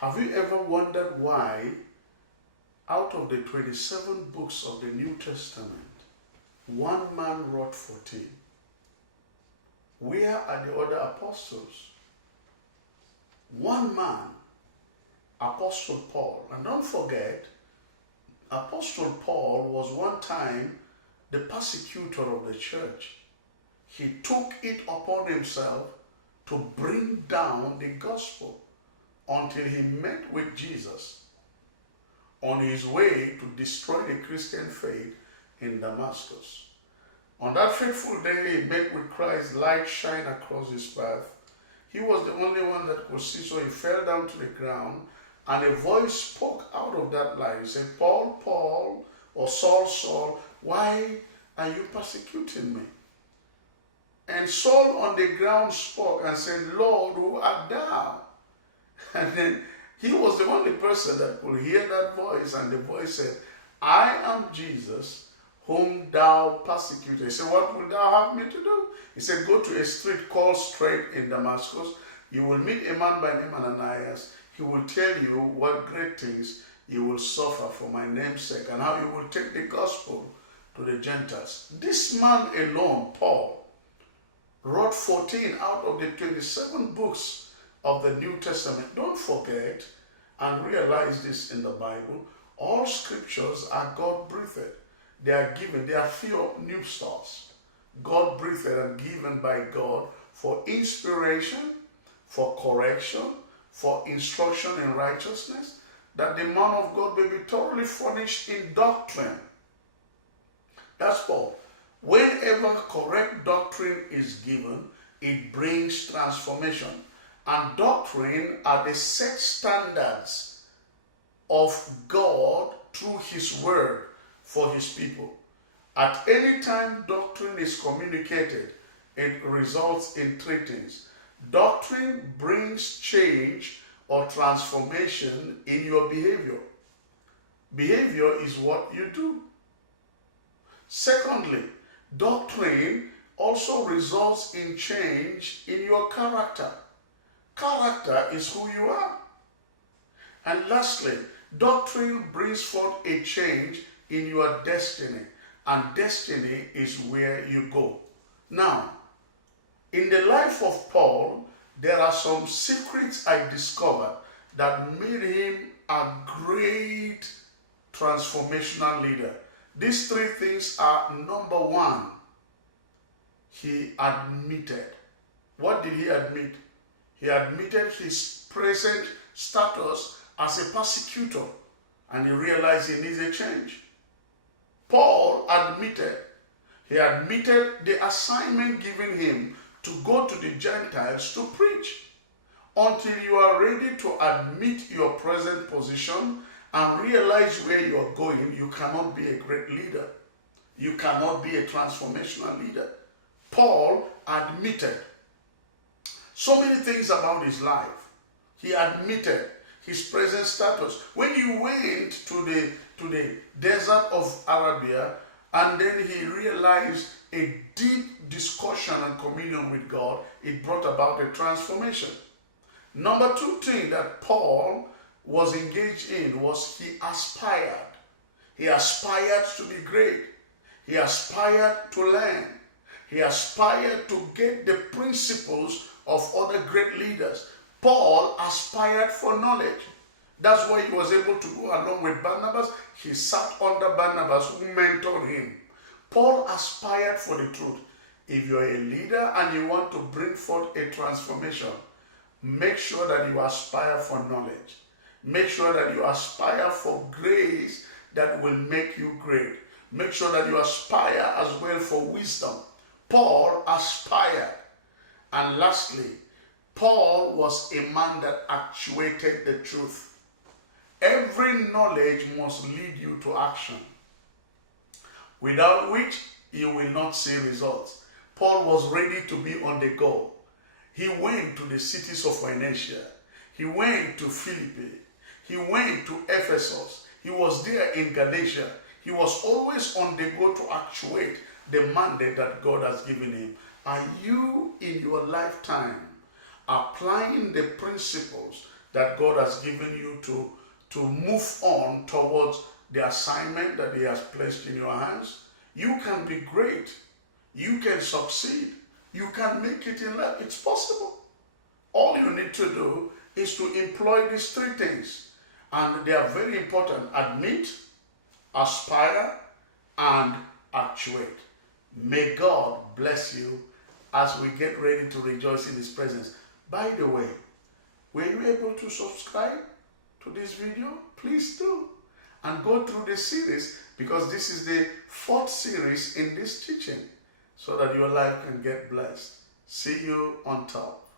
Have you ever wondered why, out of the 27 books of the New Testament, one man wrote 14? Where are the other apostles? One man, Apostle Paul. And don't forget, Apostle Paul was one time the persecutor of the church. He took it upon himself to bring down the gospel until he met with Jesus on his way to destroy the Christian faith in Damascus. On that fateful day, he met with Christ, light shine across his path. He was the only one that could see, so he fell down to the ground, and a voice spoke out of that light. He said, Paul, Paul, or Saul, Saul, why are you persecuting me? And Saul on the ground spoke and said, Lord, who art thou? And then he was the only person that could hear that voice, and the voice said, I am Jesus, whom thou persecutest. He said, what wilt thou have me to do? He said, go to a street called Straight in Damascus. You will meet a man by name Ananias. He will tell you what great things you will suffer for my name's sake, and how you will take the gospel to the Gentiles. This man alone, Paul, wrote 14 out of the 27 books of the New Testament. Don't forget and realize this in the Bible. All scriptures are God-breathed. They are given. They are few new stars. God-breathed and given by God for inspiration, for correction, for instruction in righteousness, that the man of God may be thoroughly furnished in doctrine. That's Paul. Whenever correct doctrine is given, it brings transformation. And doctrine are the set standards of God through his word for his people. At any time doctrine is communicated, it results in three things. Doctrine brings change or transformation in your behavior. Behavior is what you do. Secondly, doctrine also results in change in your character. Character is who you are. And lastly, doctrine brings forth a change in your destiny. And destiny is where you go. Now, in the life of Paul, there are some secrets I discovered that made him a great transformational leader. These three things are: number one, he admitted. What did he admit? He admitted his present status as a persecutor, and he realized he needs a change. Paul admitted. He admitted the assignment given him to go to the Gentiles to preach. Until you are ready to admit your present position and realize where you are going, you cannot be a great leader. You cannot be a transformational leader. Paul admitted so many things about his life. He admitted his present status. When he went to the desert of Arabia, and then he realized a deep discussion and communion with God, it brought about a transformation. Number two thing that Paul was engaged in was he aspired. He aspired to be great. He aspired to learn. He aspired to get the principles of other great leaders. Paul aspired for knowledge. That's why he was able to go along with Barnabas. He sat under Barnabas, who mentored him. Paul aspired for the truth. If you're a leader and you want to bring forth a transformation, make sure that you aspire for knowledge. Make sure that you aspire for grace that will make you great. Make sure that you aspire as well for wisdom. Paul aspired. And lastly, Paul was a man that actuated the truth. Every knowledge must lead you to action, without which you will not see results. Paul was ready to be on the go. He went to the cities of Phoenicia. He went to Philippi. He went to Ephesus. He was there in Galatia. He was always on the go to actuate the mandate that God has given him. Are you in your lifetime applying the principles that God has given you to move on towards the assignment that He has placed in your hands. You can be great. You can succeed. You can make it in life. It's possible. All you need to do is to employ these three things. And they are very important. Admit, aspire, and actuate. May God bless you as we get ready to rejoice in His presence. By the way, were you able to subscribe to this video? Please do. And go through this series, because this is the 4th series in this teaching, so that your life can get blessed. See you on top.